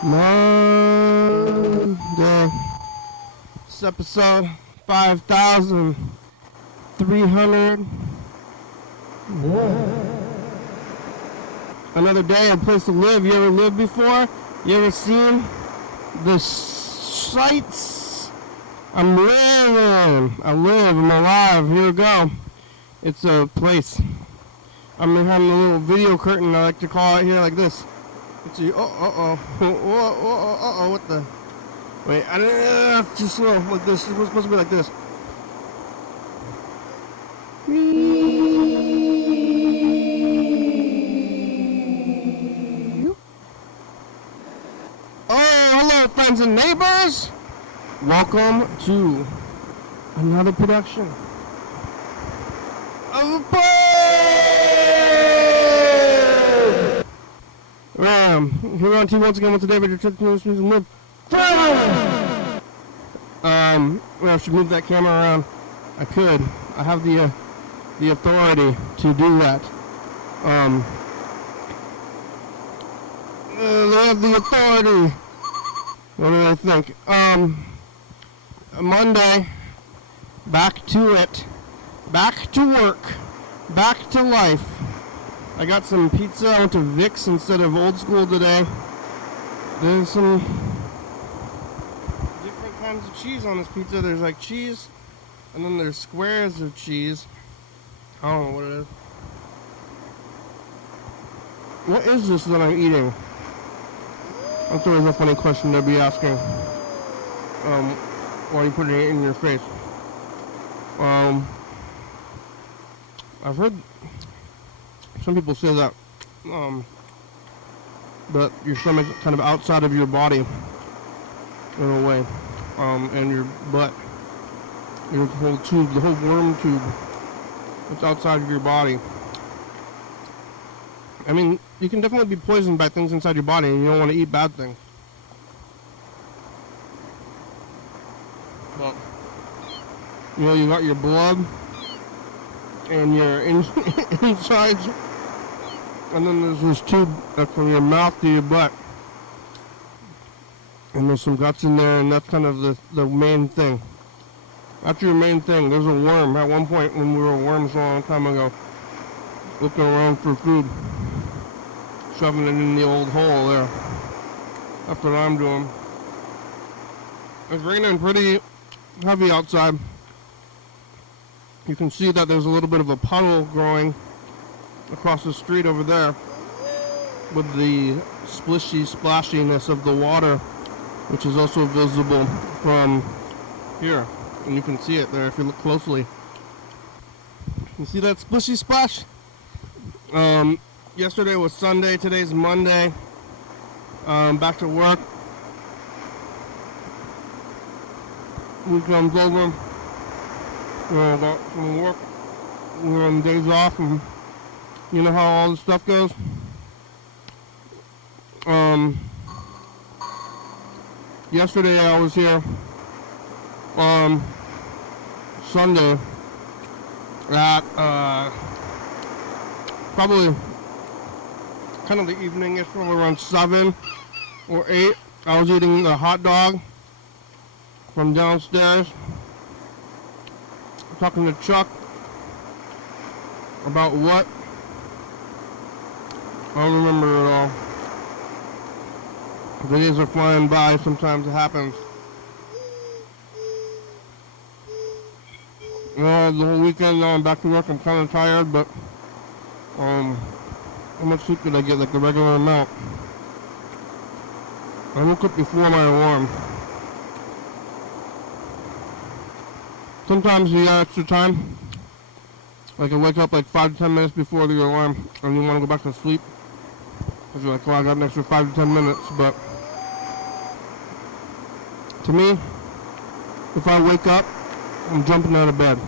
Monday. It's episode 5,300. Another day and place to live. You ever lived before? You ever seen the sights? I'm living. I'm alive. Here we go. It's a place. I'm having a little video curtain, I like to call it here, like this. It's a, what the? Wait, I don't too slow, like this. It's supposed to be like this. Oh, hello, friends and neighbors. Welcome to another production of the play. Here on TV once again with today, but you're trying to live. Well, I should move that camera around. I could. I have the authority to do that. They have the authority. What do I think? Monday. Back to it. Back to work. Back to life. I got some pizza. I went to Vic's instead of Old School today. There's some different kinds of cheese on this pizza. There's like cheese, and then there's squares of cheese. I don't know what it is. What is this that I'm eating? That's always a funny question to be asking. While you put it in your face. I've heard some people say that that your stomach's kind of outside of your body in a way, and your butt, your whole tube, the whole worm tube, it's outside of your body. I mean, you can definitely be poisoned by things inside your body, and you don't want to eat bad things. But you know, you got your blood and your insides, and then there's this tube that's from your mouth to your butt, and there's some guts in there, and that's kind of the main thing. That's your main thing. There's a worm. At one point when we were worms a long time ago, looking around for food, shoving it in the old hole there. That's what I'm doing. It's raining pretty heavy outside. You can see that there's a little bit of a puddle growing across the street over there with the splashiness of the water, which is also visible from here. And you can see it there if you look closely. You see that splishy splash? Yesterday was Sunday, today's Monday. Back to work. Weekend's over. Got some work. We're on days off, and you know how all this stuff goes. Yesterday I was here on Sunday at probably kind of the evening-ish, probably around 7 or 8. I was eating a hot dog from downstairs, talking to Chuck about what? I don't remember it all. The days are flying by, sometimes it happens. The whole weekend now I'm back to work, I'm kind of tired, but how much sleep did I get? Like the regular amount. I woke up before my alarm. Sometimes you got extra time. Like I wake up like 5 to 10 minutes before the alarm, and you want to go back to sleep. Because you're like, well, I got an extra 5 to 10 minutes, but to me, if I wake up, I'm jumping out of bed.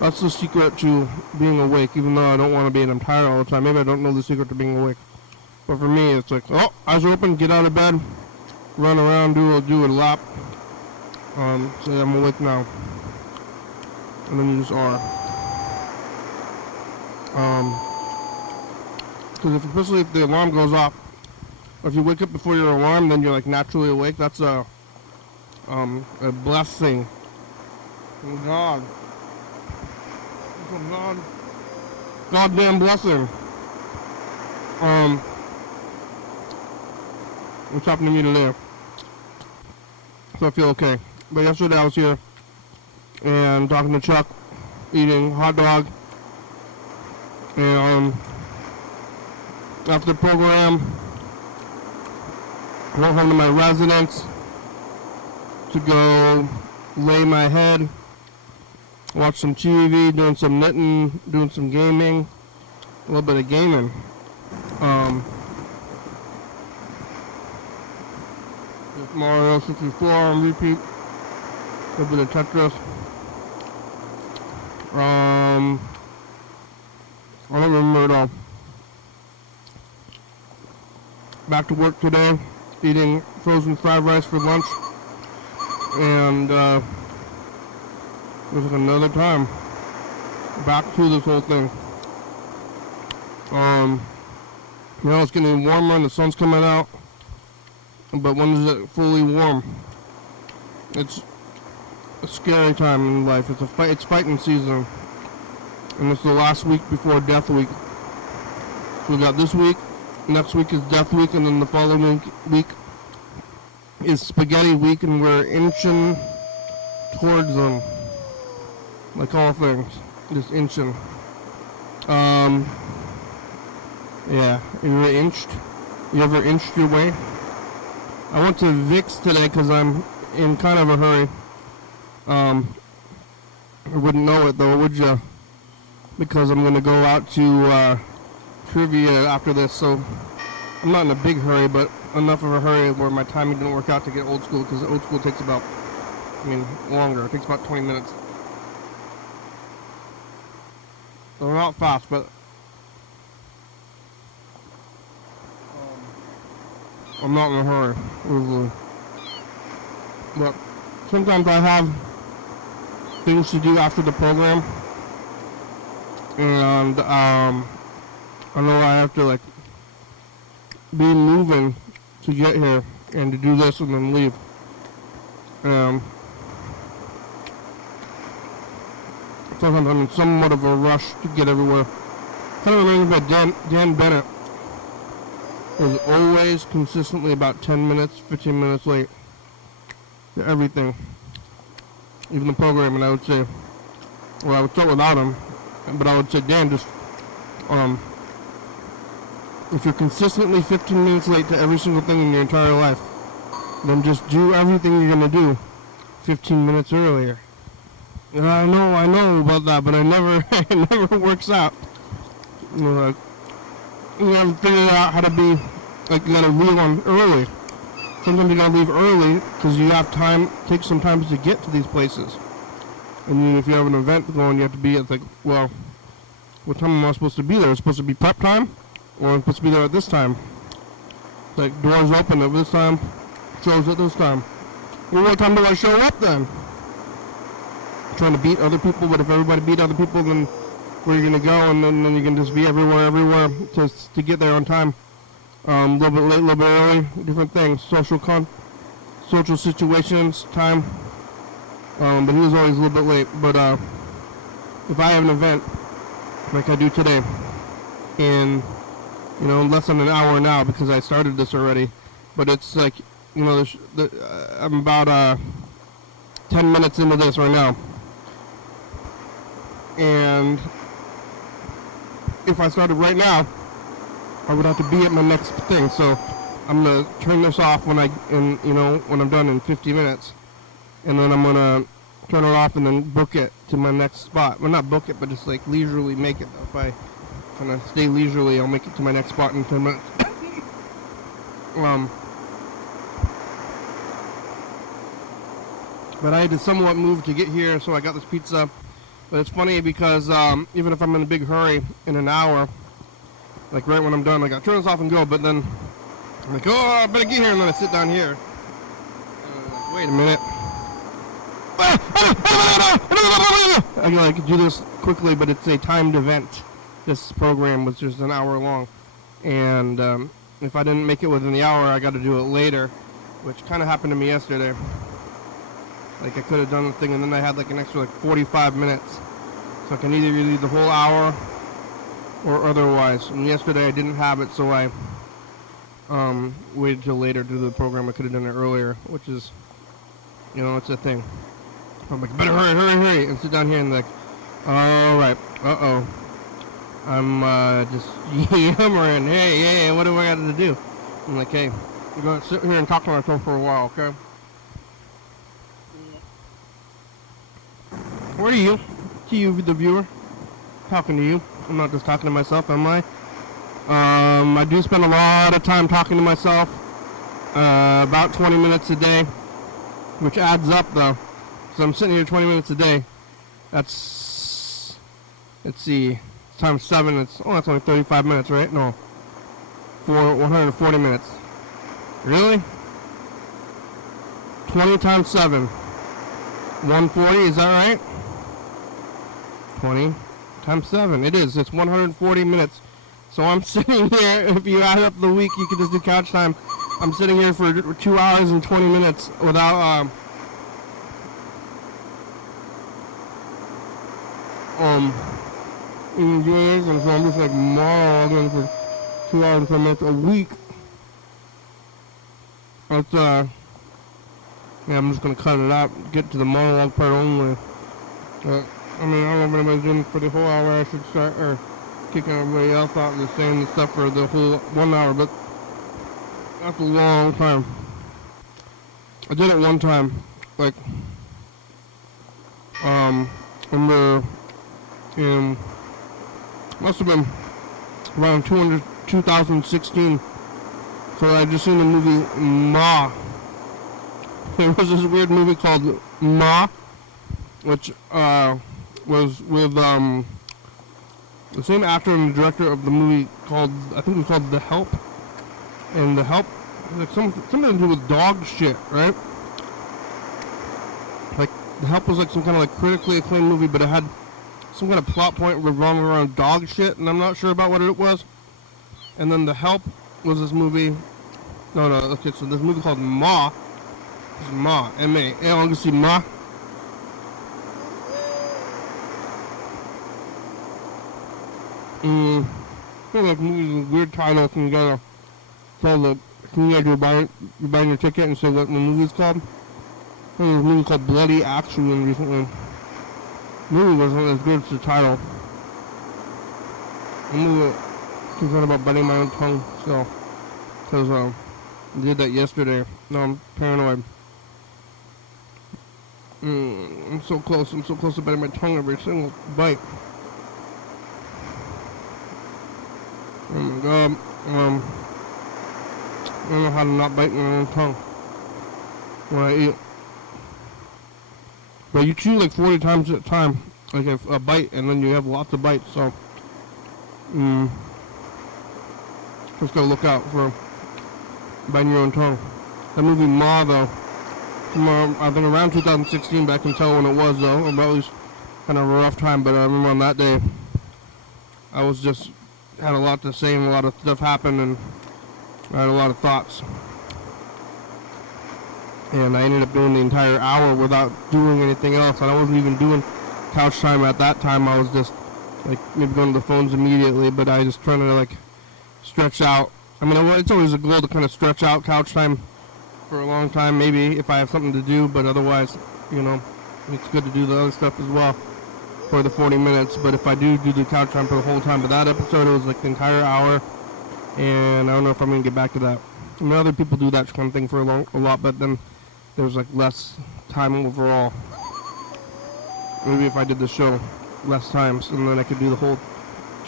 That's the secret to being awake, even though I don't want to be, and I'm tired all the time. Maybe I don't know the secret to being awake. But for me, it's like, oh, eyes are open, get out of bed, run around, do a lap. Say I'm awake now. And then you just are. Because especially if the alarm goes off, or if you wake up before your alarm, then you're like naturally awake. That's a blessing from God. From God. Goddamn blessing. What's happening to me today? So I feel okay. But yesterday I was here and talking to Chuck, eating hot dog, and after the program, I went home to my residence to go lay my head, watch some TV, doing some knitting, doing some gaming, a little bit of gaming. Mario 64 on repeat, a little bit of Tetris. I don't remember it all. Back to work today, eating frozen fried rice for lunch, and it was like another time back to this whole thing. It's getting warmer and the sun's coming out, but when is it fully warm? It's a scary time in life. It's fighting season, and it's the last week before Death Week. So we got this week, next week is Death Week, and then the following week is Spaghetti Week, and we're inching towards them, like all things, just inching. Yeah, you ever inched? You ever inched your way? I went to Vic's today because I'm in kind of a hurry. I wouldn't know it though, would you? Because I'm going to go out to trivia after this, so I'm not in a big hurry, but enough of a hurry where my timing didn't work out to get old school, because old school takes about, longer. It takes about 20 minutes. So not fast, but I'm not in a hurry, usually. But sometimes I have things to do after the program, and I know I have to be moving to get here and to do this and then leave. Sometimes I'm in somewhat of a rush to get everywhere. Kind of reminds me of Dan Bennett. Was always consistently about 10 minutes, 15 minutes late to everything. Even the program, and I would say, well, I would start without him, but I would say, Dan, just, if you're consistently 15 minutes late to every single thing in your entire life, then just do everything you're going to do 15 minutes earlier. And I know about that, but it never works out. You gotta figure out how to be, you gotta leave on early. Sometimes you gotta leave early because you have time, take some time to get to these places. And then if you have an event going, you have to be at what time am I supposed to be there? It's supposed to be prep time? Or I'm supposed to be there at this time? Doors open at this time, shows at this time. Well, what time do I show up then? Trying to beat other people, but if everybody beat other people, then where you're going to go, and then you can just be everywhere to get there on time. A little bit late, a little bit early, different things, social situations, time. But he was always a little bit late. But if I have an event like I do today, in less than an hour now, because I started this already, but it's I'm about 10 minutes into this right now, and if I started right now, I would have to be at my next thing. So I'm gonna turn this off when I'm done in 50 minutes, and then I'm gonna turn it off and then book it to my next spot. Well, not book it, but just leisurely make it. If I kind of stay leisurely, I'll make it to my next spot in 10 minutes. But I had to somewhat move to get here, so I got this pizza. But it's funny because even if I'm in a big hurry in an hour, like right when I'm done, like I turn this off and go, but then I'm like, oh, I better get here, and then I sit down here. Like, wait a minute. I can like do this quickly, but it's a timed event. This program was just an hour long, and if I didn't make it within the hour, I got to do it later, which kind of happened to me yesterday. Like I could have done the thing, and then I had like an extra like 45 minutes, so I can either do the whole hour or otherwise. And yesterday I didn't have it, so I waited till later to do the program. I could have done it earlier, which is, you know, it's a thing. I'm like, better hurry, and sit down here and like, all right, I'm just yammering. Hey, what do I got to do? I'm like, hey, we're gonna sit here and talk to myself for a while, okay? Where are you? To you, the viewer. Talking to you. I'm not just talking to myself, am I? I do spend a lot of time talking to myself. About 20 minutes a day, which adds up though. So I'm sitting here 20 minutes a day. That's, let's see, times 7. That's only 35 minutes, right? No, for 140 minutes. Really? 20 times 7. 140, is that right? 20 times 7. It is. It's 140 minutes. So I'm sitting here, if you add up the week, you can just do couch time. I'm sitting here for 2 hours and 20 minutes without, even doing anything. So I'm just like monologuing for 2 hours and 20 minutes a week. That's, yeah, I'm just gonna cut it out, get to the monologue part only. I mean, I don't know if anybody's doing for the whole hour. I should start, or kicking everybody else out and saying the stuff for the whole 1 hour, but that's a long time. I did it one time, like, remember in, must have been around 2016, so I just seen the movie Ma. There was this weird movie called Ma, which was with the same actor and the director of the movie called, I think it was called The Help. And The Help, like something to do with dog shit, right? Like The Help was like some kind of like critically acclaimed movie, but it had some kind of plot point revolving around dog shit, and I'm not sure about what it was. And then The Help was this movie. No, okay, so this movie called Ma. It's Ma, M-A. I want to see Ma. Like movies with weird titles and you gotta tell the community you're buying your ticket and say what the movie's called. There was a movie called Bloody Action recently. The movie wasn't as good as the title. The movie concerned about biting my own tongue, so because I did that yesterday. No, I'm paranoid. I'm so close to biting my tongue every single bite. Oh my god, I don't know how to not bite my own tongue when I eat. But you chew like 40 times at a time, like a bite, and then you have lots of bites, so just gotta look out for biting your own tongue. That movie Ma though, I think around 2016, but I can tell when it was though, or at least kind of a rough time, but I remember on that day, I was just, had a lot to say and a lot of stuff happened and I had a lot of thoughts. And I ended up doing the entire hour without doing anything else. And I wasn't even doing couch time at that time. I was just like maybe going to the phones immediately, but I just trying to like stretch out. I mean, it's always a goal to kind of stretch out couch time for a long time, maybe if I have something to do, but otherwise, you know, it's good to do the other stuff as well for the 40 minutes. But if I do the couch time for the whole time, but that episode it was like the entire hour, and I don't know if I'm gonna get back to that. I mean, other people do that kind of thing for a lot, but then there's like less time overall. Maybe if I did the show less times, and then I could do the whole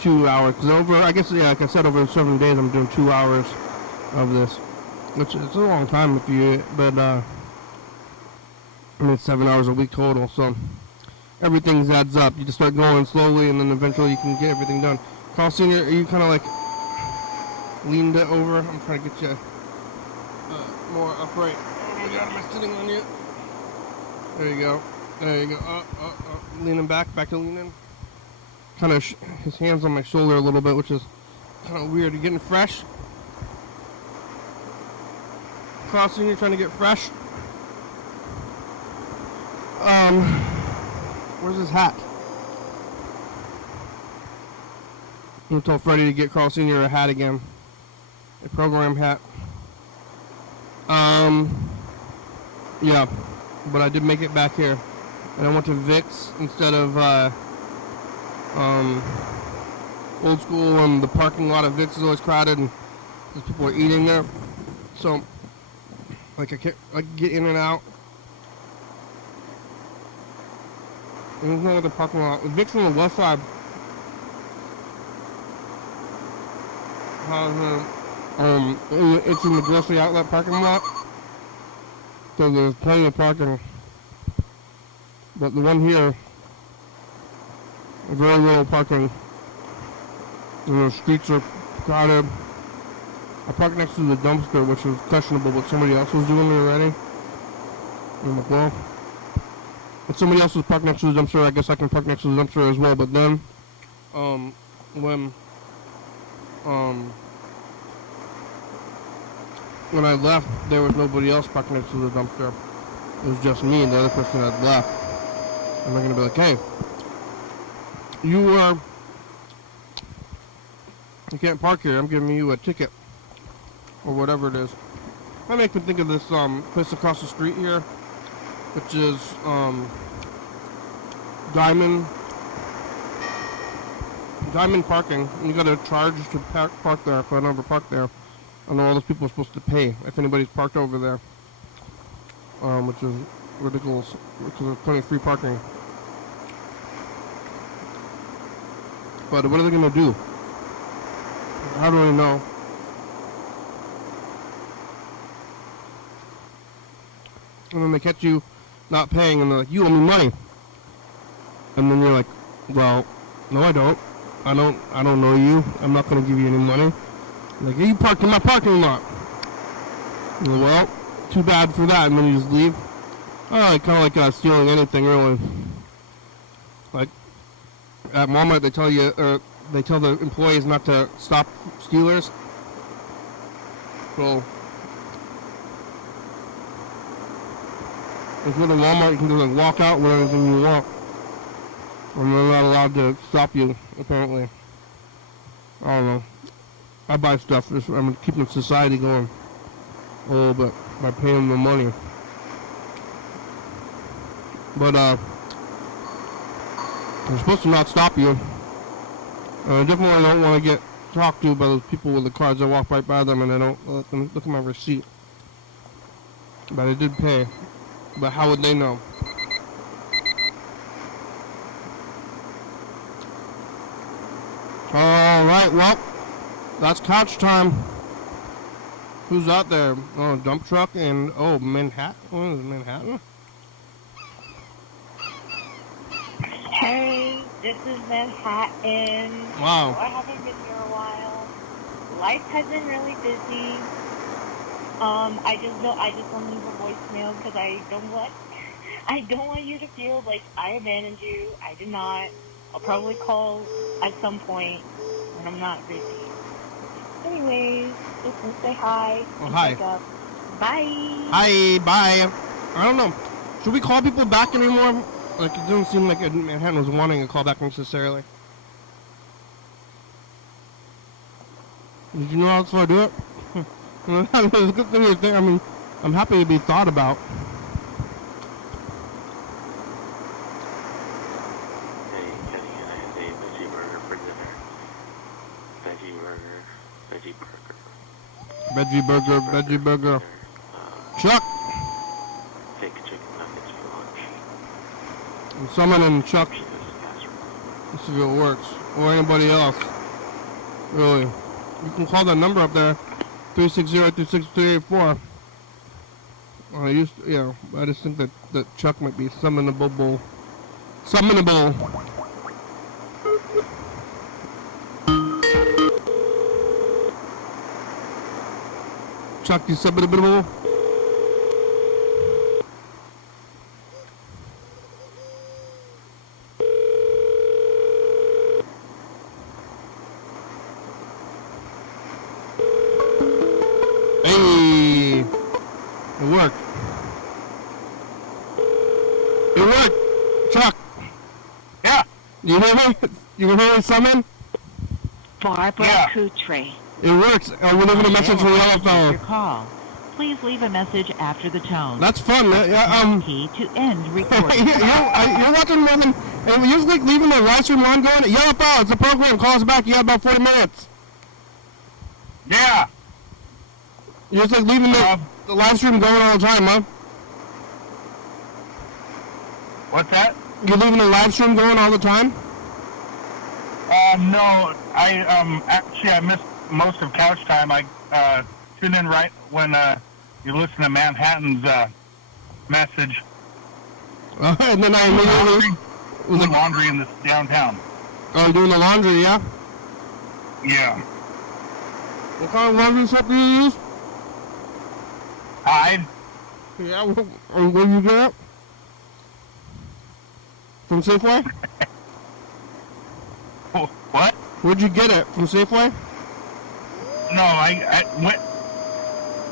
2 hours. Because over, I guess, yeah, like I said, over 7 days, I'm doing 2 hours of this, which it's a long time if you, but I mean, it's 7 hours a week total. So, everything adds up. You just start going slowly, and then eventually you can get everything done. Carl Senior, are you kind of like leaned it over? I'm trying to get you more upright. Oh my God, am I sitting on you? There you go. There you go. Leaning back to leaning. Kind of his hands on my shoulder a little bit, which is kind of weird. You getting fresh? Carl Senior trying to get fresh. Where's his hat? I'm gonna tell Freddie to get Carl Senior a hat again. A program hat. Yeah. But I did make it back here. And I went to Vic's instead of, old school. The parking lot of Vic's is always crowded and people are eating there. So, I can get in and out. There's no other parking lot. Vic's on the west side. It's in the grocery outlet parking lot. So there's plenty of parking. But the one here, very little parking. And the streets are crowded. I parked next to the dumpster, which was questionable, but somebody else was doing it already. I'm like, well, if somebody else was parked next to the dumpster, I guess I can park next to the dumpster as well. But then, when I left, there was nobody else parked next to the dumpster. It was just me and the other person had left. And they're gonna be like, hey, you can't park here. I'm giving you a ticket. Or whatever it is. That makes me think of this place across the street here, which is Diamond Parking. And you gotta charge to park there. If I never park there, I know all those people are supposed to pay if anybody's parked over there, which is ridiculous because there's plenty of free parking. But what are they gonna do? How do I know? And then they catch you not paying, and they're like, you owe me money. And then you're like, well, no, I don't. I don't know you. I'm not going to give you any money. Like, hey, you parked in my parking lot. And like, well, too bad for that. And then you just leave. Oh, kind of like stealing anything, really. Like, at Walmart, they tell you, they tell the employees not to stop stealers. So, if you're in Walmart, you can just like walk out with anything you want. And they're not allowed to stop you, apparently. I don't know. I buy stuff. I'm keeping society going a little bit by paying them money. But, they're supposed to not stop you. I definitely don't want to get talked to by those people with the cards. I walk right by them and I don't let them look at my receipt. But I did pay. But how would they know? Alright, well, that's couch time. Who's out there? Oh, dump truck and, oh, Manhattan? What is it, Manhattan? Hey, this is Manhattan. Wow. I haven't been here a while. Life has been really busy. I just want to leave a voicemail because I don't want you to feel like I abandoned you. I did not. I'll probably call at some point when I'm not busy. Anyways, just want to say hi. Oh, hi. Bye. Hi, bye. I don't know. Should we call people back anymore? Like, it doesn't seem like Manhattan was wanting a call back necessarily. Did you know how to do it? It's a good thing to think. I mean, I'm happy to be thought about. Hey, Kenny, and I had a veggie burger for dinner. Veggie burger. Chuck! Fake chicken nuggets for lunch. I'm summoning Chuck. Let's see if it works. Or anybody else. Really. You can call that number up there. 360-26384. I just think that Chuck might be summonable. Summonable. Chuck, you summonable? Hey! It worked. It worked! Chuck! Yeah. You hear me? You can hear me summon? Barbara Yeah. Coutre. It works. We're leaving a message for the yellow Your phone. call. Please leave a message after the tone. That's fun. Key to end recording. You're watching women, and you're like leaving the live stream on going, yellow phone, it's a program, call us back, you have about 40 minutes. Yeah. You're just like leaving the live stream going all the time, huh? What's that? You're leaving the live stream going all the time? No. I missed most of couch time. I tuned in right when you listen to Manhattan's message. And then I immediately was like, Laundry in this downtown. oh, I'm doing the laundry, yeah? Yeah. What kind of laundry soap do you use? Tide. Yeah, where you get it? From Safeway? What? Where'd you get it? From Safeway? No,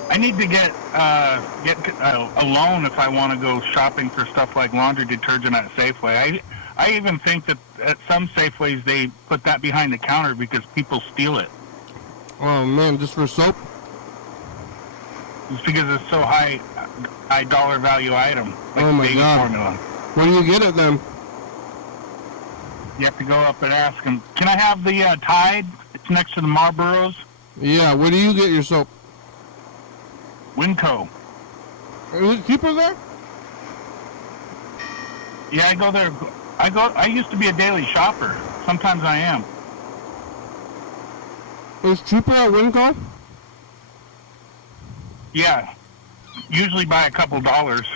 I need to get a loan if I want to go shopping for stuff like laundry detergent at Safeway. I even think that at some Safeways they put that behind the counter because people steal it. Oh man, just for soap? It's because it's so high dollar value item. Like Oh my baby God. formula. Where do you get it then? You have to go up and ask them, can I have the Tide? It's next to the Marlboros. Yeah, where do you get your soap? Winco. Is it cheaper there? Yeah, I go there. I used to be a daily shopper. Sometimes I am. It's cheaper at Winco? Yeah. Usually by a couple dollars.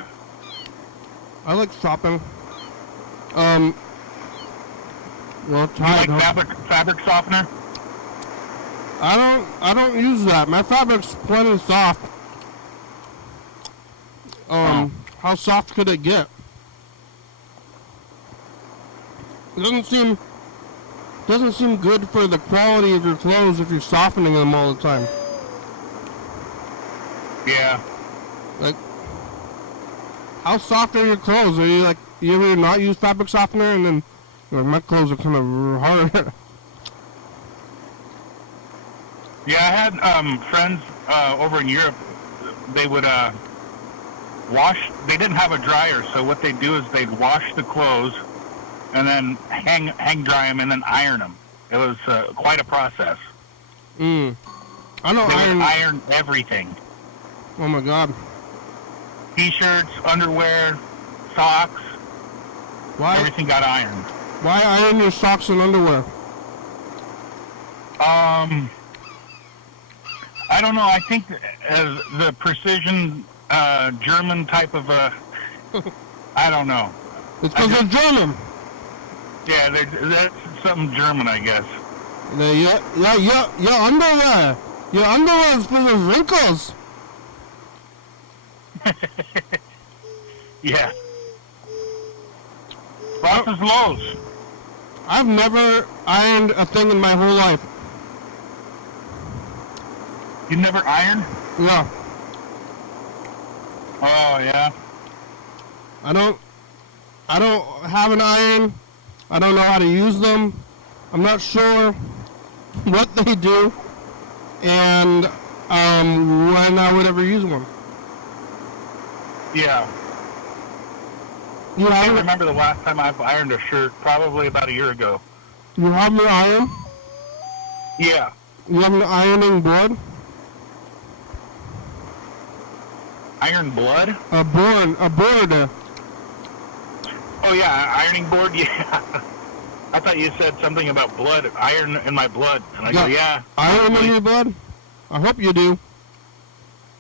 I like shopping. Well, You Tide, like huh? fabric softener? I don't use that. My fabric's plenty soft. How soft could it get? It doesn't seem good for the quality of your clothes if you're softening them all the time. Yeah. Like, how soft are your clothes? Are you like, you ever not use fabric softener and then, like, my clothes are kind of hard. Yeah, I had friends over in Europe. They would wash. They didn't have a dryer, so what they'd do is they'd wash the clothes and then hang dry them and then iron them. It was quite a process. I don't They iron. would iron everything: Oh my God. t-shirts, underwear, socks. Why? Everything got ironed. Why iron your socks and underwear? I don't know. I think as the precision German type of I don't know. It's because they're German. Yeah, that's something German, I guess. Your underwear. Your underwear is full of wrinkles. Yeah. Ross's Lowe's. I've never ironed a thing in my whole life. You never ironed? No. Oh, yeah. I don't have an iron. I don't know how to use them. I'm not sure what they do and when I would ever use one. Yeah. You I can't have remember the last time I've ironed a shirt. Probably about a year ago. you have an iron? Yeah. You have an ironing board? Iron blood? A board. Oh, yeah. Ironing board? Yeah. I thought you said something about blood. Iron in my blood. And I go, yeah. Iron in your blood? I hope you do.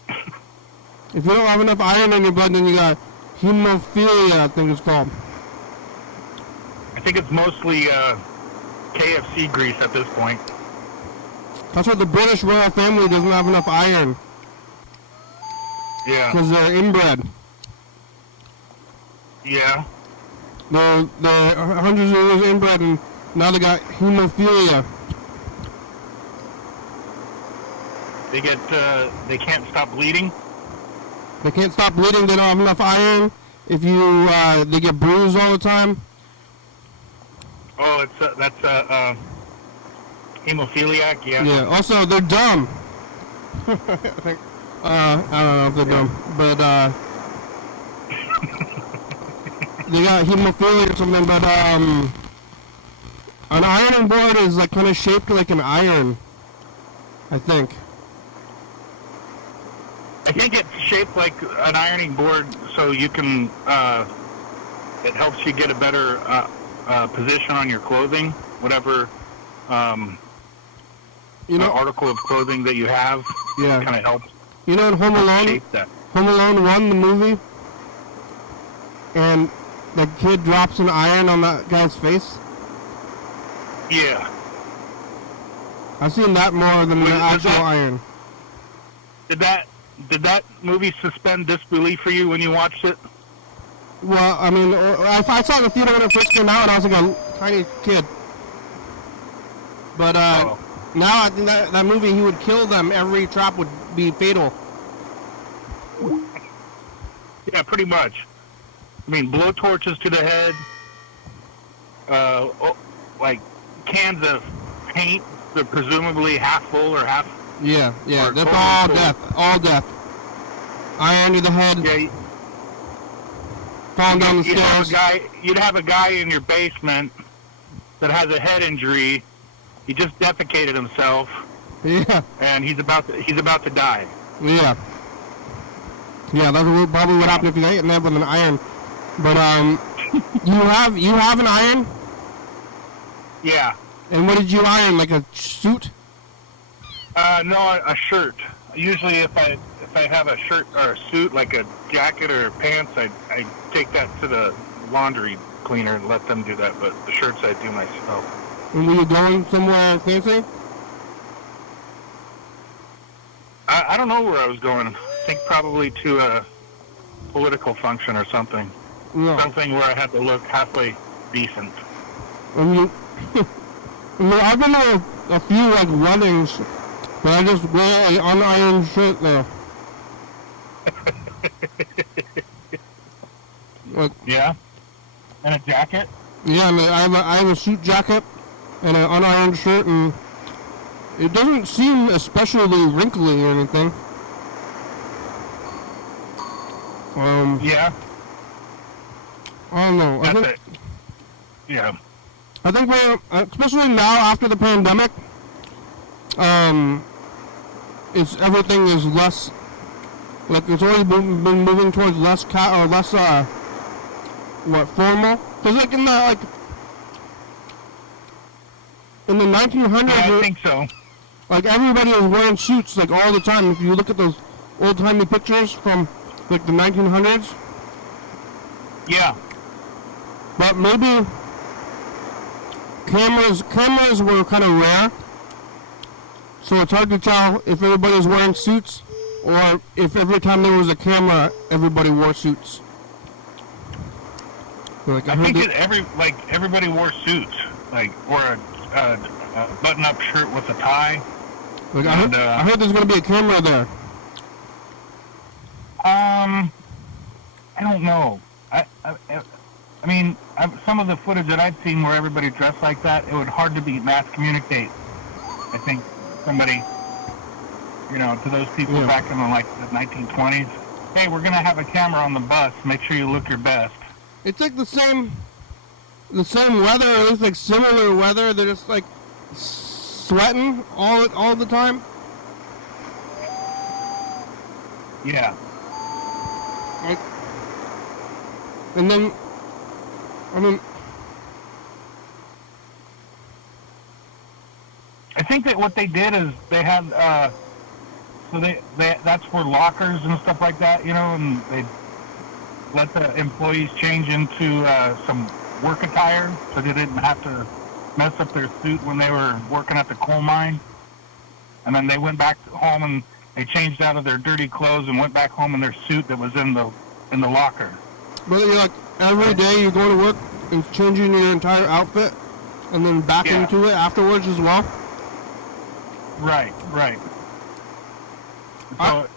If you don't have enough iron in your blood, then you got hemophilia, I think it's called. think it's mostly KFC grease at this point. That's why the British royal family doesn't have enough iron. Yeah. Because they're inbred. Yeah. They're hundreds of years inbred, and now they got hemophilia. They can't stop bleeding. They can't stop bleeding. They don't have enough iron. If you, they get bruised all the time. Oh, that's hemophiliac. Yeah. Yeah. Also, they're dumb. I think. I don't know if they're dumb, but they got hemophilia or something. But an ironing board is like kind of shaped like an iron. I think. I think it's shaped like an ironing board, so you can. It helps you get a better position on your clothing, whatever article of clothing that you have. Yeah. Kind of helps. You know, in Home Alone, Shape that. Home Alone 1, the movie, and the kid drops an iron on that guy's face. Yeah. I've seen that more than the Did actual that- iron. Did that movie suspend disbelief for you when you watched it? Well, I mean, I saw it in the theater when it first came out, and I was like a tiny kid. But now I think that movie, he would kill them. Every trap would be fatal. Yeah, pretty much. I mean, blow torches to the head, like cans of paint, they're presumably half full or half. Yeah, Or that's totally all full. death, all death. Iron to the head, Yeah, falling down the you'd have stairs. you'd have a guy in your basement that has a head injury. He just defecated himself, Yeah, and he's about to die. yeah. Yeah, that's probably what happened if you got hit in the head with an iron. But you have an iron? Yeah. And what did you iron? Like a suit? No, a shirt. Usually, if I have a shirt or a suit, like a jacket or pants, I take that to the laundry cleaner and let them do that. But the shirts I do myself. And were you going somewhere fancy? I don't know where I was going. I think probably to a political function or something. No. Something where I had to look halfway decent. I mean, I've been to a few like weddings, but I just wear an unironed shirt there. Like, Yeah. And a jacket. yeah, I mean, I have a suit jacket and an unironed shirt, and it doesn't seem especially wrinkly or anything. Yeah. I don't know. That's it. Yeah. I think we're, especially now after the pandemic, everything is less, like it's always been moving towards less formal. Cause like in the 1900s, Yeah, I think so. like everybody was wearing suits like all the time. If you look at those old timey pictures from like the 1900s, Yeah. but maybe cameras were kind of rare, so it's hard to tell if everybody was wearing suits or if every time there was a camera, everybody wore suits. Like I think everybody wore suits, like or a button-up shirt with a tie. like and, I heard there's gonna be a camera there. I don't know. I mean, some of the footage that I've seen where everybody dressed like that, it would hard to be mass communicate. I think somebody, to those people Yeah. back in the 1920s, hey, we're gonna have a camera on the bus. Make sure you look your best. It's like the same weather, or at least like similar weather. They're just like sweating all the time. Yeah. Like, and then, I mean, I think that what they did is they had, so they that's where lockers and stuff like that, and they let the employees change into some work attire so they didn't have to mess up their suit when they were working at the coal mine. And then they went back home and they changed out of their dirty clothes and went back home in their suit that was in the locker. But you're like, every day you're going to work and changing your entire outfit and then back Yeah. into it afterwards as well? Right. So,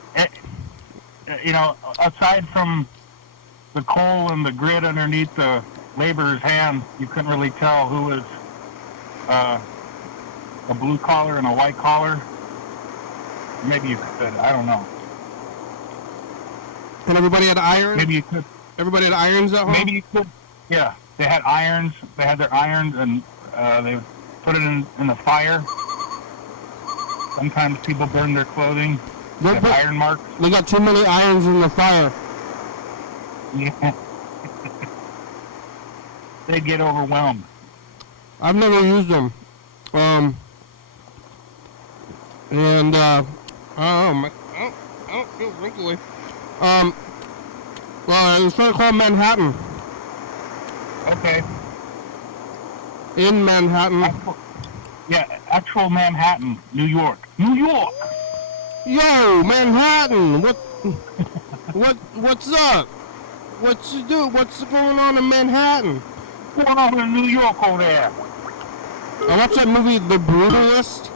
aside from the coal and the grit underneath the laborer's hand, you couldn't really tell who was a blue collar and a white collar. Maybe you could. I don't know. And everybody had irons? Maybe you could. Everybody had irons at home? Maybe you could. Yeah, they had irons. They had their irons, and they would put it in the fire. Sometimes people burn their clothing. They have iron marks. They got too many irons in the fire. Yeah. They get overwhelmed. I've never used them. I don't feel wrinkly. Well, it's trying to call Manhattan. Okay. In Manhattan. Actual Manhattan, New York. New York! Yo, Manhattan! What's up? What's going on in Manhattan? What's going on in New York over there? I watched that movie, The Brutalist.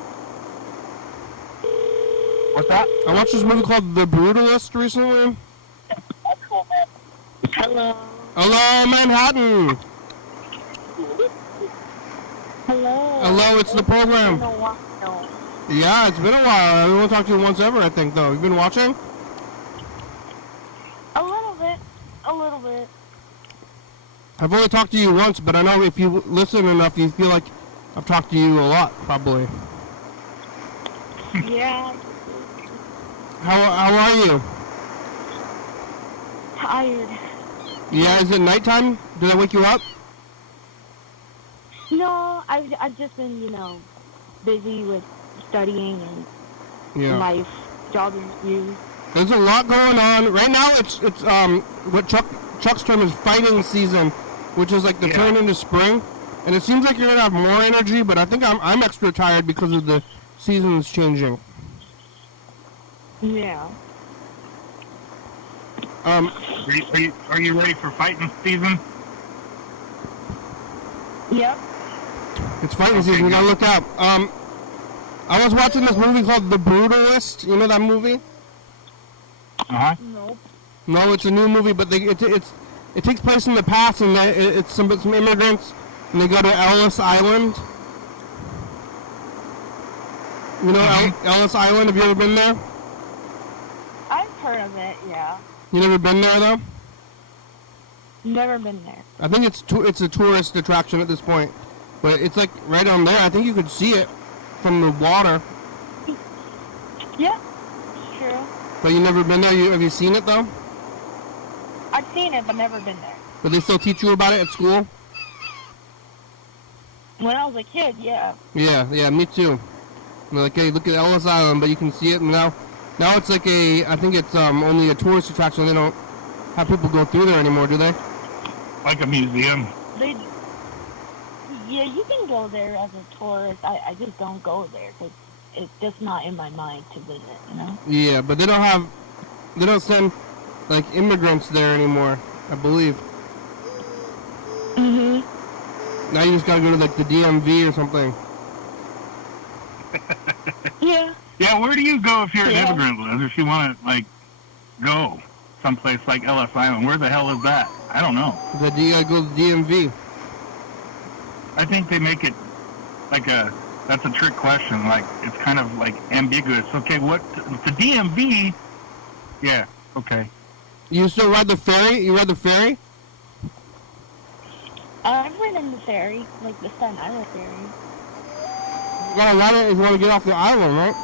What's that? I watched this movie called The Brutalist recently. Hello. Hello, Manhattan! Hello, it's the program. Yeah, it's been a while. I only talked to you once ever, I think, though. You've been watching? A little bit. I've only talked to you once, but I know if you listen enough, you feel like I've talked to you a lot, probably. Yeah. How are you? Tired. Yeah, is it nighttime? Did I wake you up? No, I've just been, busy with studying and Yeah. life, job interviews. There's a lot going on. Right now it's what Chuck's term is fighting season, which is like the turn into spring. And it seems like you're gonna have more energy, but I think I'm extra tired because of the seasons changing. Yeah. Are you ready for fighting season? Yep. It's fighting season. We gotta look out. I was watching this movie called The Brutalist. You know that movie? Uh-huh. Nope. No, it's a new movie, but it takes place in the past, and it's some immigrants, and they go to Ellis Island. You know Ellis Island? Have you ever been there? I've heard of it, yeah. You never been there though? Never been there. I think it's a tourist attraction at this point, but it's like right on there. I think you could see it from the water. Yeah, it's true. But you never been there? Have you seen it though? I've seen it, but never been there. But they still teach you about it at school? When I was a kid, yeah. Yeah, me too. They're like, hey, look at Ellis Island, but you can see it now. Now it's like I think it's only a tourist attraction. They don't have people go through there anymore, do they? Like a museum. Yeah, you can go there as a tourist. I just don't go there because it's just not in my mind to visit, Yeah, but they don't send like immigrants there anymore, I believe. Mm-hmm. Now you just gotta go to like the DMV or something. Yeah. Yeah, where do you go if you're an immigrant, Liz? If you want to, go someplace like Ellis Island, where the hell is that? I don't know. You gotta go to the DMV. I think they make it that's a trick question. Like, it's kind of ambiguous. Okay, the DMV? Yeah, okay. You still ride the ferry? You ride the ferry? I've ridden the ferry, like the Staten Island ferry. You gotta ride it if you want to get off the island, right?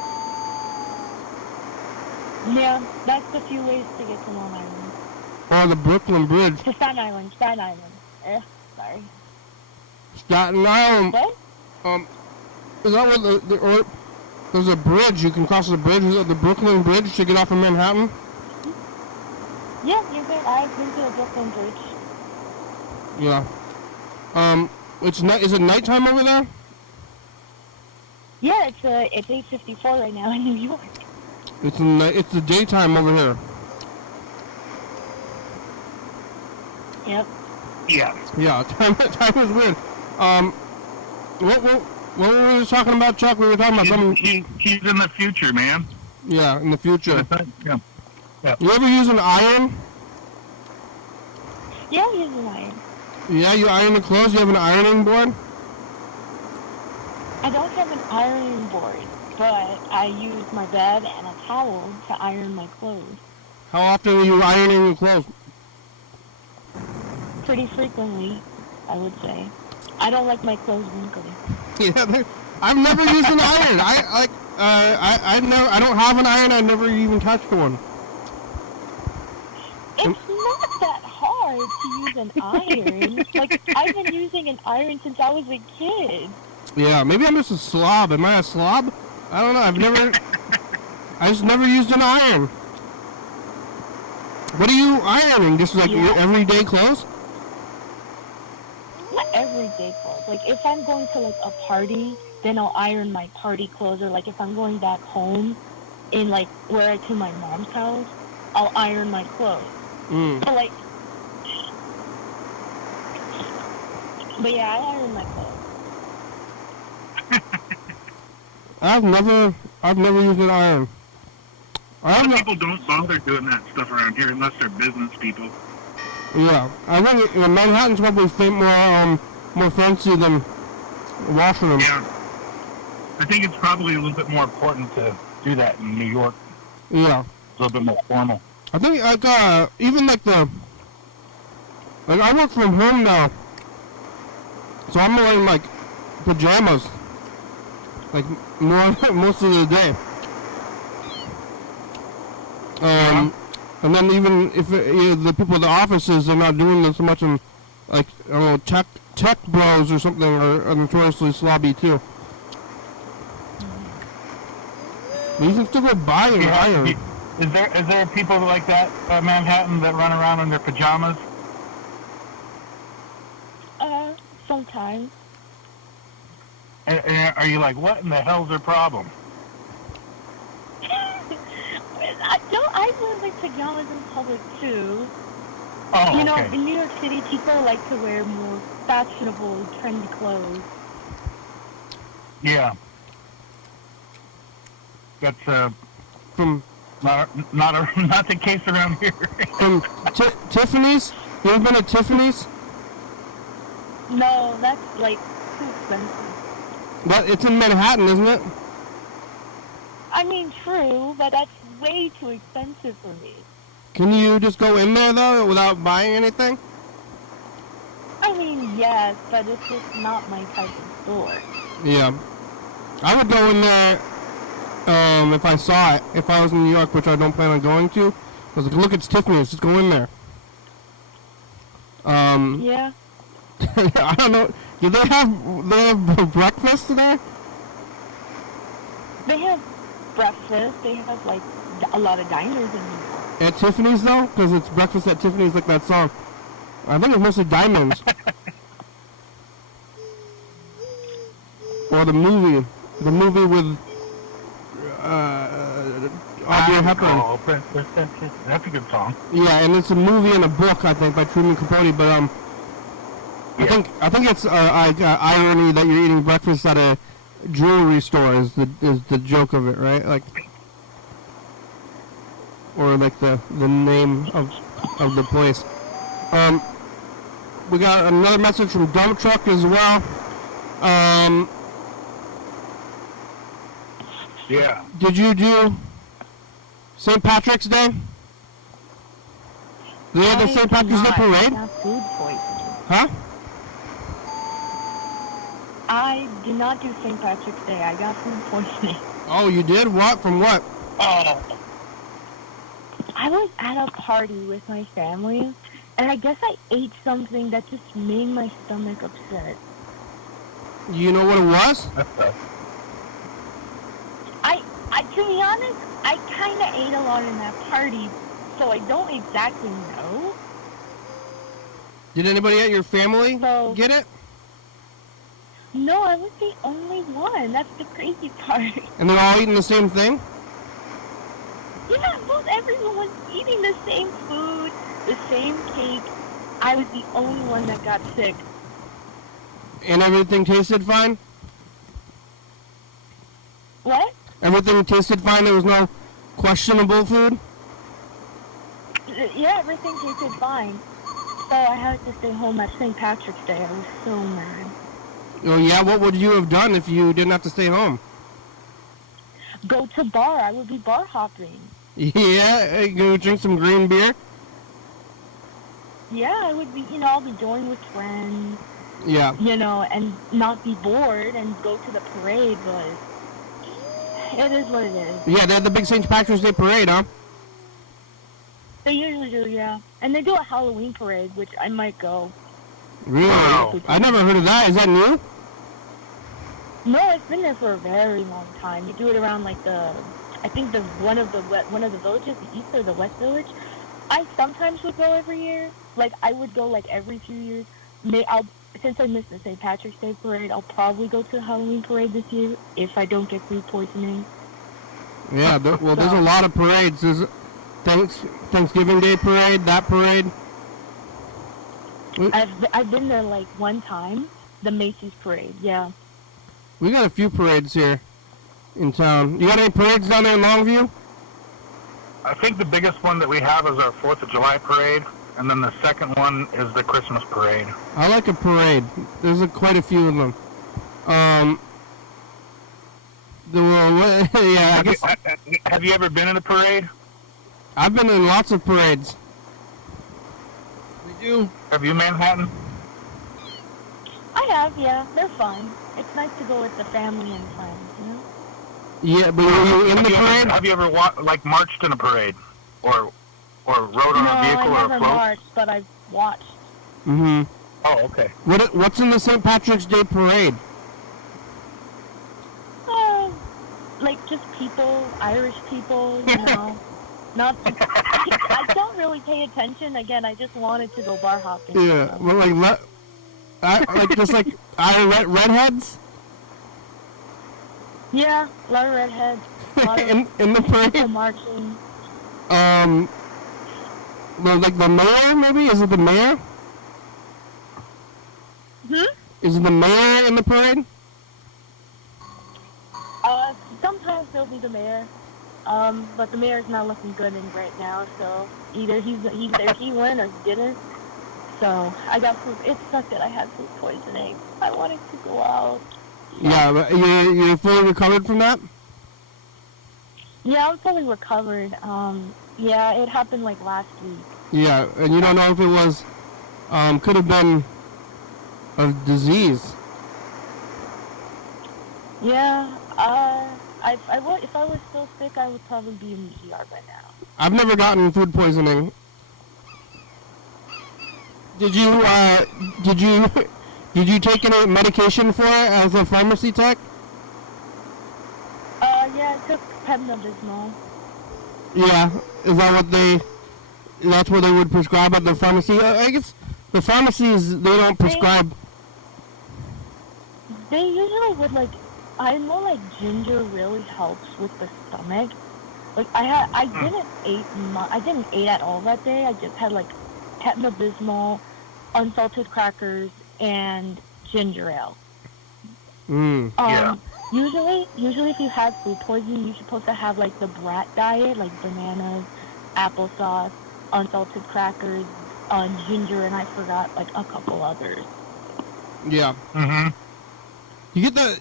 Yeah, that's the few ways to get to Long Island. Or the Brooklyn Bridge. To Staten Island. Sorry. Staten Island. What? Is that what there's a bridge, you can cross the bridge, is it the Brooklyn Bridge to get off of Manhattan? Yeah, I've been to the Brooklyn Bridge. Yeah. Is it nighttime over there? Yeah, it's 8:54 right now in New York. It's the daytime over here. Yep. Yeah. Yeah, time is weird. What were we just talking about, Chuck? We were talking about something. He's in the future, man. Yeah, in the future. Yeah. You ever use an iron? Yeah, I use an iron. Yeah, you iron the clothes. You have an ironing board. I don't have an ironing board, but I use my bed and a towel to iron my clothes. How often are you ironing your clothes? Pretty frequently, I would say. I don't like my clothes wrinkly. Yeah, I've never used an iron. I don't have an iron. I never even touched one. It's not that hard to use an iron. Like, I've been using an iron since I was a kid. Yeah, maybe I'm just a slob. Am I a slob? I don't know. I just never used an iron. What are you ironing? Just like your everyday clothes? Not everyday clothes. Like, if I'm going to, like, a party, then I'll iron my party clothes. Or, like, if I'm going back home in, like, to my mom's house, I'll iron my clothes. But, yeah, I iron my clothes. I've never used an iron. A lot of people don't bother doing that stuff around here unless they're business people. Yeah, I think Manhattan's probably more fancy than Washington. Yeah. I think it's probably a little bit more important to do that in New York. Yeah. A little bit more formal. I think even I work from home now, so I'm wearing like pajamas, like most of the day. And then even if the people at the offices are not doing this so much, in like I don't know, tech bros or something are notoriously slobby too. But you can still go buy an iron. Is there people like that at Manhattan that run around in their pajamas? Sometimes. And are you like, what in the hell's their problem? I wear my pajamas in public too. Oh, You know, okay. in New York City, people like to wear more fashionable, trendy clothes. Yeah. That's From not the case around here. from Tiffany's. You ever been to Tiffany's? No, that's like too expensive. It's in Manhattan, isn't it? I mean, true, but that's way too expensive for me. Can you just go in there though without buying anything? I mean, yes, but it's just not my type of store. Yeah, I would go in there if I saw it. If I was in New York, which I don't plan on going to, I was like, look, it's Tiffany's. Just go in there. Yeah. I don't know. Do they have breakfast there? They have breakfast. They have, like, a lot of diners in New York. At Tiffany's though, because it's breakfast at Tiffany's, like that song. I think it's mostly diamonds. Or the movie with Audrey Hepburn. Oh, that's a good song. Yeah, and it's a movie and a book, I think, by Truman Capote. But I think it's irony that you're eating breakfast at a jewelry store is the joke of it, right? Like, or like the name of the place. We got another message from Dump Truck as well. Yeah. Did you do St. Patrick's Day? They had the St. Patrick's Day parade? I got food poisoning. Huh? I did not do St. Patrick's Day. I got food poisoning. Oh, you did? What? From what? Oh. I was at a party with my family, and I guess I ate something that just made my stomach upset. You know what it was? That's tough. To be honest, I kind of ate a lot in that party, so I don't exactly know. Did anybody at your family No. get it? No, I was the only one. That's the crazy part. And they're all eating the same thing? Yeah, everyone was eating the same food, the same cake. I was the only one that got sick. And everything tasted fine? What? Everything tasted fine? There was no questionable food? Yeah, everything tasted fine. So I had to stay home at St. Patrick's Day. I was so mad. Oh, yeah? What would you have done if you didn't have to stay home? Go to bar. I would be bar hopping. Yeah? Go drink some green beer? Yeah, I would be, I'll be joined with friends, Yeah. and not be bored and go to the parade, but it is what it is. Yeah, they had the big St. Patrick's Day parade, huh? They usually do, yeah. And they do a Halloween parade, which I might go. Really? Wow. I never heard of that. Is that new? No, it's been there for a very long time. They do it around like I think one of the villages, the east or the west village. I sometimes would go every year. Like I would go like every few years. Since I missed the St. Patrick's Day parade, I'll probably go to the Halloween parade this year if I don't get food poisoning. Yeah, there's a lot of parades. There's Thanksgiving Day parade, that parade. I've been there like one time, the Macy's parade, yeah. We got a few parades here in town. You got any parades down there in Longview? I think the biggest one that we have is our 4th of July parade, and then the second one is the Christmas parade. I like a parade. There's quite a few of them. Yeah, Have you ever been in a parade? I've been in lots of parades. Did you? Have you, Manhattan? I have, yeah. They're fun. It's nice to go with the family and friends, Yeah, but were you in the parade? Have you ever marched in a parade, or rode on a vehicle No, I or a never float? marched, but I've watched. Mm-hmm. Oh, okay. What's in the St. Patrick's Day parade? Like just people, Irish people, Not. I don't really pay attention. Again, I just wanted to go bar hopping. Yeah, So. well, redheads? Yeah, a lot of redheads. A lot of in the people parade? marching. Like the mayor, maybe? Is it the mayor? Is it the mayor in the parade? Sometimes there'll be the mayor. But the mayor's not looking good right now, so either he won or he didn't. So I got food. It sucked that I had food poisoning. I wanted to go out. Yeah, but you're fully recovered from that? Yeah, I'm fully recovered. Yeah, it happened like last week. Yeah, and you don't know if it was, could have been a disease. Yeah, if I was still sick, I would probably be in the ER by now. I've never gotten food poisoning. Did you take any medication for it as a pharmacy tech? Yeah, I took Pepto-Bismol. Yeah, is that that's what they would prescribe at the pharmacy? I guess the pharmacies, they don't prescribe. They usually would I know ginger really helps with the stomach. I didn't eat at all that day. I just had Pepto-Bismol, unsalted crackers, and ginger ale. Yeah. Usually if you have food poisoning, you're supposed to have the brat diet, like bananas, applesauce, unsalted crackers, ginger, and I forgot a couple others. Yeah. Mm-hmm. You get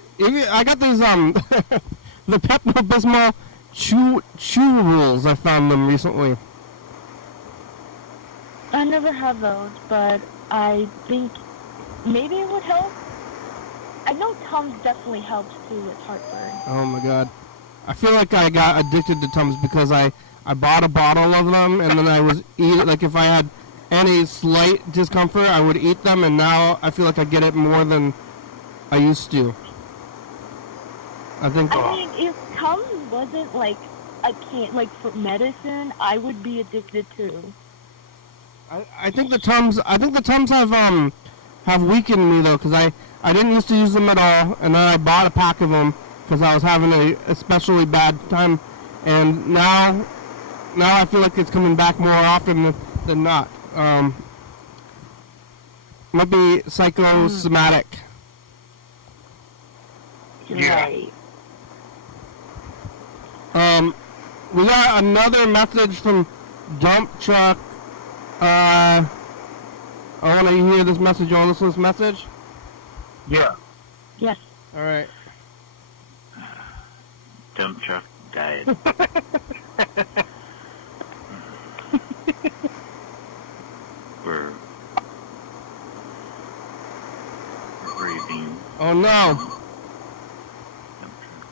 I got these the Pepto-Bismol chew rules. I found them recently. I never have those, but I think maybe it would help. I know Tums definitely helps too with heartburn. Oh my god. I feel like I got addicted to Tums because I bought a bottle of them and then I was eating, if I had any slight discomfort, I would eat them, and now I feel like I get it more than I used to. I think. I mean, if Tums wasn't for medicine, I would be addicted too. I think the Tums have have weakened me though, because I didn't used to use them at all, and then I bought a pack of them because I was having a especially bad time, and now I feel like it's coming back more often than not. Might be psychosomatic. Yeah. Right. We got another message from Dump Truck. I want to hear this message. You want to listen to this message? Yeah. Yes. All right. Dump truck died. We're grieving. Oh no. Dump truck.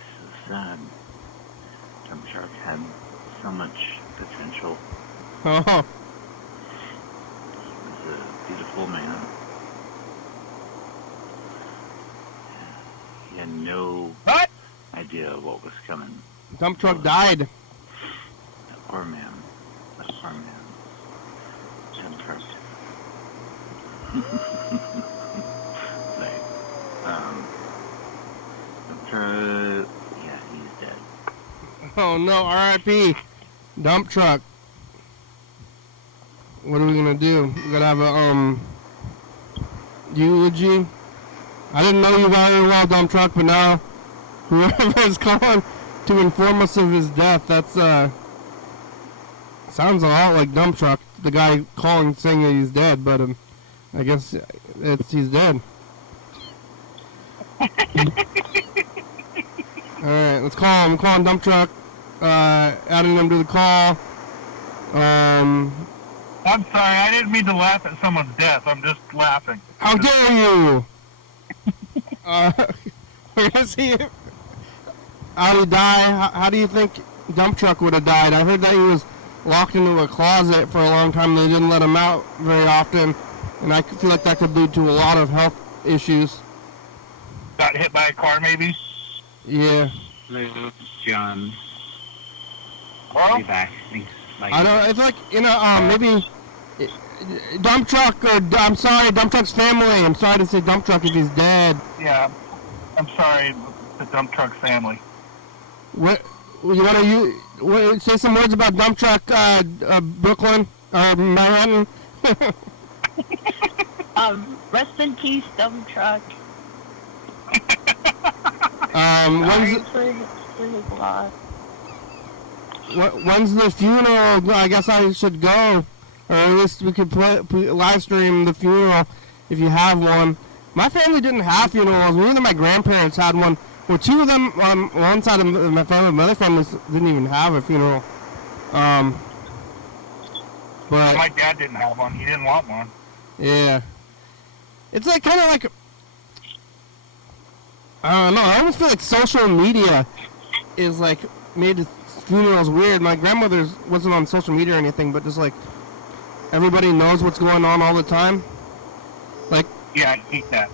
So sad. Dump truck had so much potential. Oh. He was a beautiful man. He had no What? idea what was coming. Dump Truck died. That poor man. That poor man. Dump truck. Like, dump truck. Yeah, he's dead. Oh no. R.I.P. Dump Truck. What are we gonna do? We gotta have a eulogy. I didn't know you very well, Dump Truck, but now whoever is calling to inform us of his death, that's sounds a lot like Dump Truck, the guy calling saying that he's dead, but I guess he's dead. Alright, let's call him. I'm calling Dump Truck, adding them to the call. I'm sorry, I didn't mean to laugh at someone's death. I'm just laughing. How dare you! We're gonna see how did he die. How do you think Dump Truck would have died? I heard that he was locked into a closet for a long time. They didn't let him out very often, and I feel like that could lead to a lot of health issues. Got hit by a car, maybe? Yeah. Hello, John. Well, Be back. Thanks. Bye. I don't. It's like maybe Dump Truck or I'm sorry, Dump Truck's family. I'm sorry to say Dump Truck if he's dead. yeah. I'm sorry, the dump truck family. What you want to say some words about Dump Truck, Brooklyn or Manhattan? Rest in peace, Dump Truck. When's For his loss. when's the funeral? I guess I should go, or at least we could live stream the funeral if you have one. My family didn't have funerals. Only my grandparents had one. Well, two of them on one side of my family, my other families didn't even have a funeral. But My dad didn't have one. He didn't want one. yeah, it's like kind of like I don't know. I almost feel like social media is like made funerals weird. My grandmother's wasn't on social media or anything, but just like everybody knows what's going on all the time. Like Yeah, I hate that.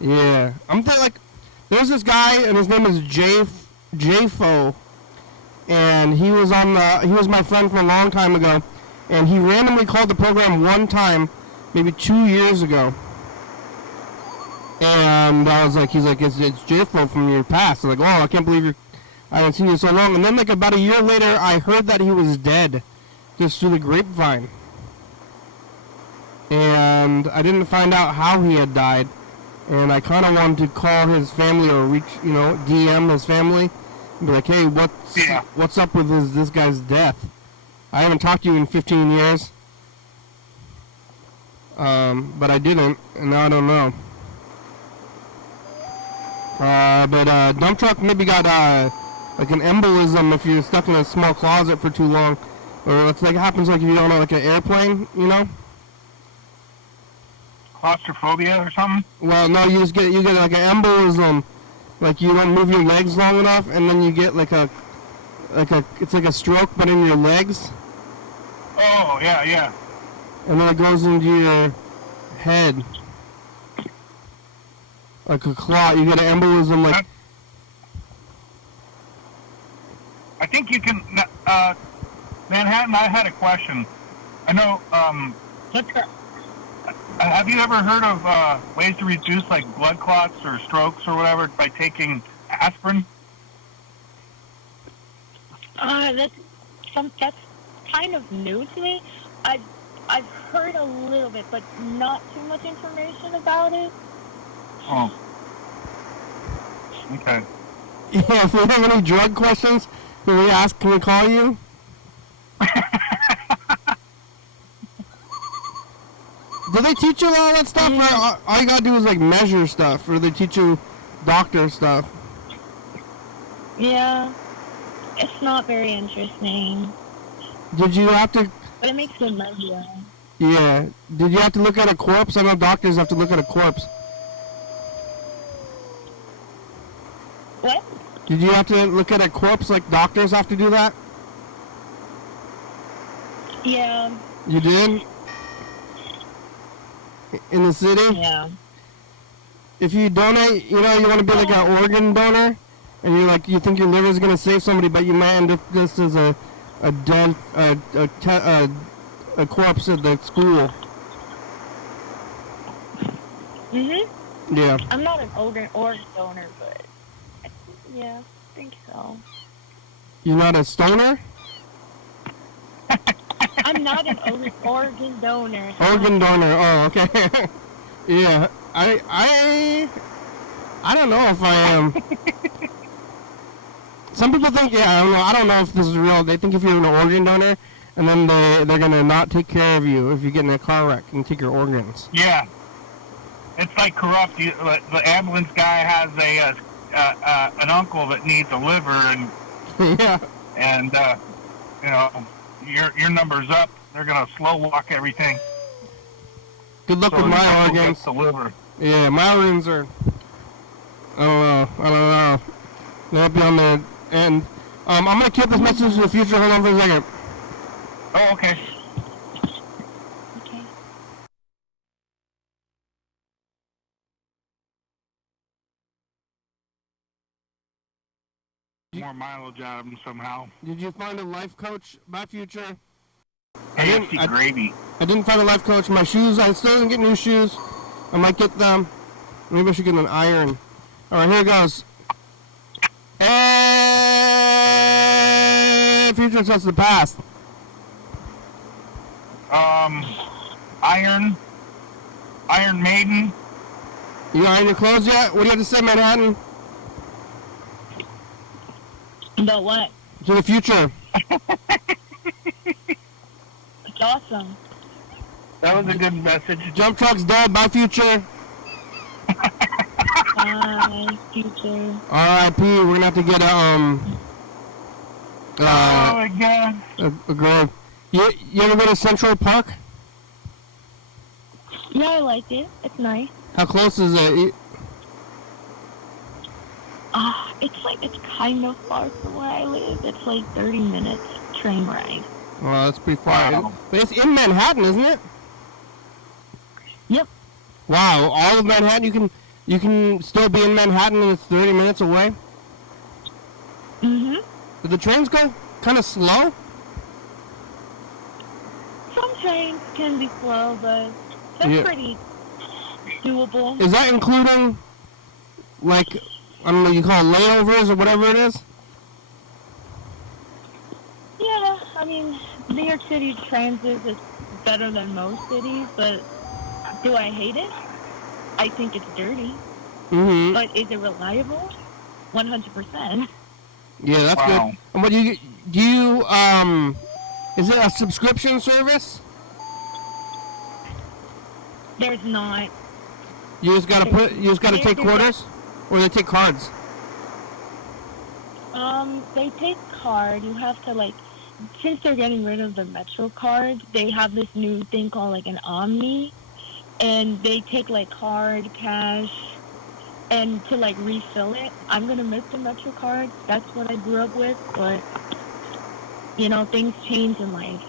yeah, I'm thinking like there's this guy and his name is J-Fo, and he was my friend from a long time ago, and he randomly called the program one time, maybe 2 years ago. And I was like, he's like, it's J-Fo from your past. I was like, oh, I can't believe I haven't seen you so long. And then like about a year later, I heard that he was dead, just through the grapevine. And I didn't find out how he had died. And I kind of wanted to call his family or reach, DM his family, and be like, hey, what's up with this guy's death? I haven't talked to you in 15 years. But I didn't, and now I don't know. But Dump Truck maybe got like an embolism if you're stuck in a small closet for too long, or it's like it happens like if you don't know like an airplane, Claustrophobia or something? Well, no, you get like an embolism, like you don't move your legs long enough, and then you get it's like a stroke but in your legs, Oh, yeah. and then it goes into your head. Like a clot, you get an embolism like... I think you can, Manhattan, I had a question. I know, have you ever heard of ways to reduce like blood clots or strokes or whatever by taking aspirin? That's kind of new to me. I've heard a little bit, but not too much information about it. Oh. Okay. Yeah, if we have any drug questions, can we call you? Do they teach you all that stuff? Or all you gotta do is like measure stuff, or they teach you doctor stuff? Yeah, it's not very interesting. Did you have to? But it makes good money. Yeah. Did you have to look at a corpse? I know doctors have to look at a corpse. What? Did you have to look at a corpse like doctors have to do that? Yeah. You did? In the city? Yeah. If you donate, you want to be like an organ donor, and you think your liver is going to save somebody, but you might end up just as a corpse at the school. Mhm. Yeah. I'm not an organ donor, but yeah, I think so. You're not a stoner? I'm not an organ donor. Organ donor. Oh, okay. Yeah. I don't know if I am. Some people think, I don't know if this is real. They think if you're an organ donor, and then they're gonna not take care of you if you get in a car wreck and take your organs. Yeah. It's like corrupt. The ambulance guy has an uncle that needs a liver, and Yeah. and your number's up. They're gonna slow walk everything. Good luck with my organs. The liver. Yeah, my organs are. I don't know. They'll be on the end. I'm gonna keep this message to the future. Hold on for a second. Oh, okay. Okay. More mileage out of them somehow. Did you find a life coach? My future. Tasty gravy. I didn't find a life coach. My shoes, I still didn't get new shoes. I might get them. Maybe I should get an iron. Alright, here it goes. And future says the past. Iron Maiden. You iron your clothes yet? What do you have to say, Manhattan? But what? To the future. It's awesome. That was a good message. Jump truck's dead. Bye, future. Bye, future. R.I.P. We're gonna have to get oh my god. a grave. You ever been to Central Park? Yeah, I liked it. It's nice. How close is it? It's kind of far from where I live. It's like 30 minutes train ride. Well, that's pretty far. Wow. But it's in Manhattan, isn't it? Yep. Wow, all of Manhattan. You can still be in Manhattan and it's 30 minutes away. Mhm. Do the trains go kind of slow? Some trains can be slow, but they're pretty doable. Is that including, like, I don't know, you call it layovers or whatever it is? Yeah, I mean, New York City transit is better than most cities, but do I hate it? I think it's dirty. Mm-hmm. But is it reliable? 100%. Yeah, that's Wow. good. And what do you, is it a subscription service? There's not. You just gotta take quarters? Or they take cards? They take card. You have to, like, since they're getting rid of the Metro card, they have this new thing called, like, an Omni. And they take, like, card, cash, and to, like, refill it. I'm going to miss the Metro card. That's what I grew up with. But, things change in life.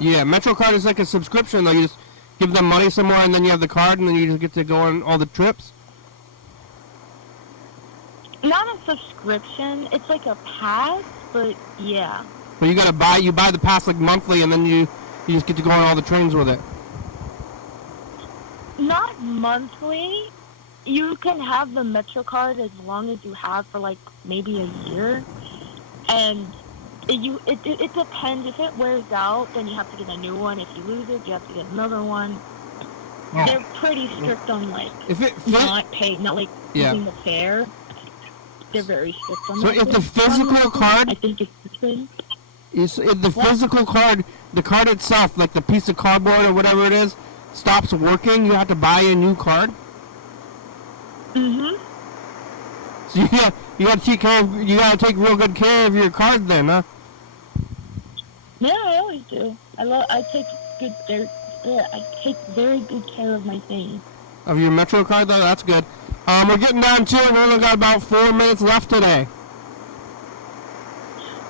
Yeah, Metro card is like a subscription, though. You just give them money somewhere, and then you have the card, and then you just get to go on all the trips. Not a subscription. It's like a pass, but yeah. But you buy the pass like monthly, and then you just get to go on all the trains with it. Not monthly. You can have the Metro card as long as you have for like maybe a year, and it depends. If it wears out, then you have to get a new one. If you lose it, you have to get another one. Oh. They're pretty strict on like If it not like using the fare. They're very strict on So that. if the physical card, I think it's the same. if the physical card, the card itself, like the piece of cardboard or whatever it is, stops working, you have to buy a new card. Mhm. So you gotta take real good care of your card then, huh? Yeah, I always do. I take very good care of my things. Of your Metro card though, that's good. We're getting down to it. We only got about 4 minutes left today.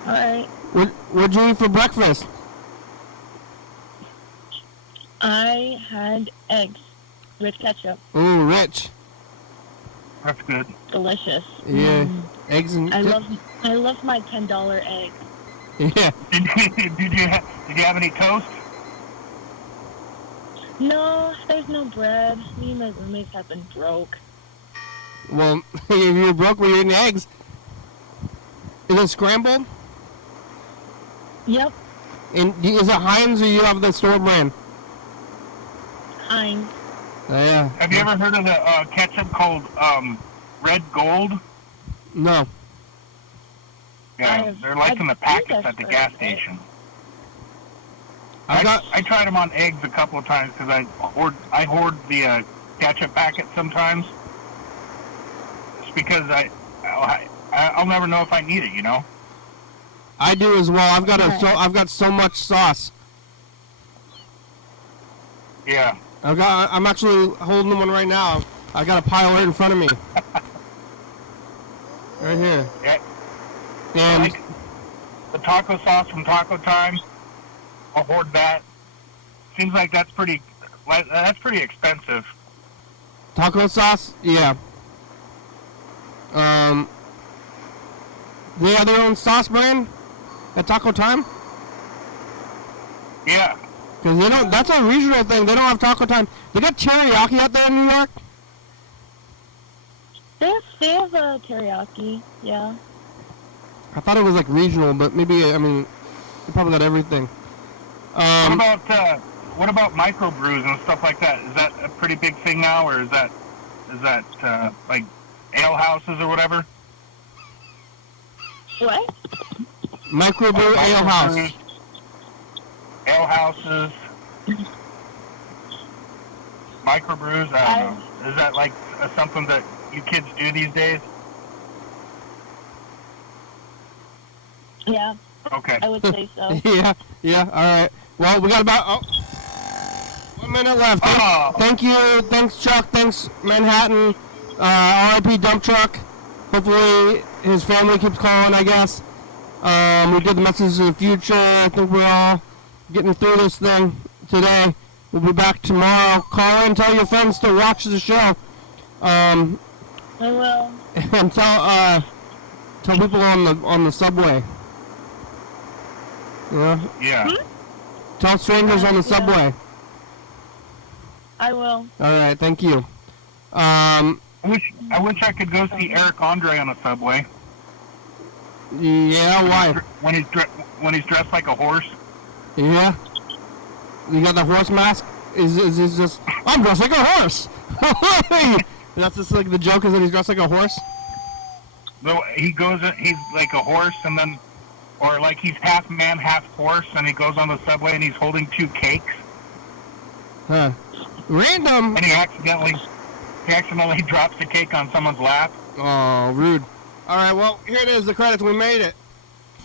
All right. What'd you eat for breakfast? I had eggs with ketchup. Ooh, rich. That's good. Delicious. Yeah, eggs and. I love my $10 egg. Yeah. Did you have any toast? No, there's no bread. Me and my roommates have been broke. Well, if you're broke, we're eating eggs. Is it scrambled? Yep. And is it Heinz or you have the store brand? Heinz. Yeah. Have you ever heard of the ketchup called Red Gold? No. Yeah, they're like in the packets at the gas station. I tried them on eggs a couple of times because I hoard the ketchup packet sometimes. It's because I'll never know if I need it, you know. I do as well. I've got so much sauce. Yeah. I'm actually holding one right now. I got a pile right in front of me. Right here. Yeah. And like the taco sauce from Taco Time, I'll hoard that. Seems like that's pretty expensive. taco sauce, yeah. They have their own sauce brand at Taco Time? Yeah. Because they don't. That's a regional thing. They don't have Taco Time. They got teriyaki out there in New York. They have teriyaki, yeah. I thought it was like regional, but maybe they probably got everything. What about microbrews and stuff like that? Is that a pretty big thing now, or is that like ale houses or whatever? What? Microbrew ale house. Ale houses. Microbrews. I don't know. Is that like something that you kids do these days? Yeah. Okay. I would say so. Yeah, alright. Well, we got about 1 minute left. Thank you. Thanks, Chuck. Thanks, Manhattan. RIP Dump Truck. Hopefully his family keeps calling, I guess. We did the message of the future. I think we're all getting through this thing today. We'll be back tomorrow. Call in, tell your friends to watch the show. I will. And tell people on the subway. Yeah. Tell strangers on the subway. I will. All right, thank you. I wish I could go see Eric Andre on a subway. Yeah, why? When he's dressed like a horse. Yeah. You got the horse mask? Is just I'm dressed like a horse? That's just like the joke is that he's dressed like a horse? No, he's like a horse, and then, or like he's half man, half horse, and he goes on the subway and he's holding 2 cakes. Huh. Random. And he accidentally drops the cake on someone's lap. Oh, rude. All right, well, here it is, the credits. We made it.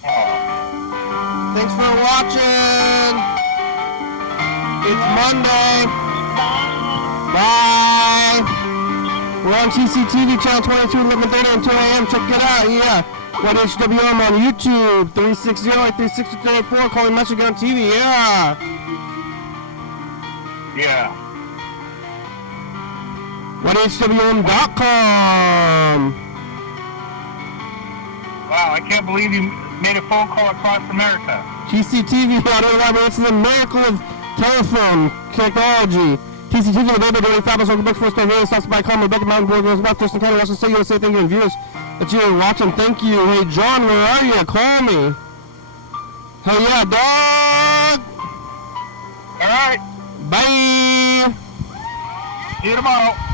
Thanks for watching. It's Monday. Bye. We're on CCTV channel 22, 11:30 and 2 a.m. Check it out. Yeah. YDHWM on YouTube. 360-360-34. Calling message on TV. Yeah. Yeah. YDHWM.com. Wow, I can't believe made a phone call across America. TCTV, I don't know, it's the miracle of telephone technology. TCTV, the baby, doing fabulous. Welcome back to First Surveillance. Stops by Carmel, Beckett Mountain, Board, goes about Thurston County, Washington State, USA. Thank you, and viewers that you are watching. Thank you. Hey, John, where are you? Call me. Hey, yeah, dog. All right. Bye. See you tomorrow.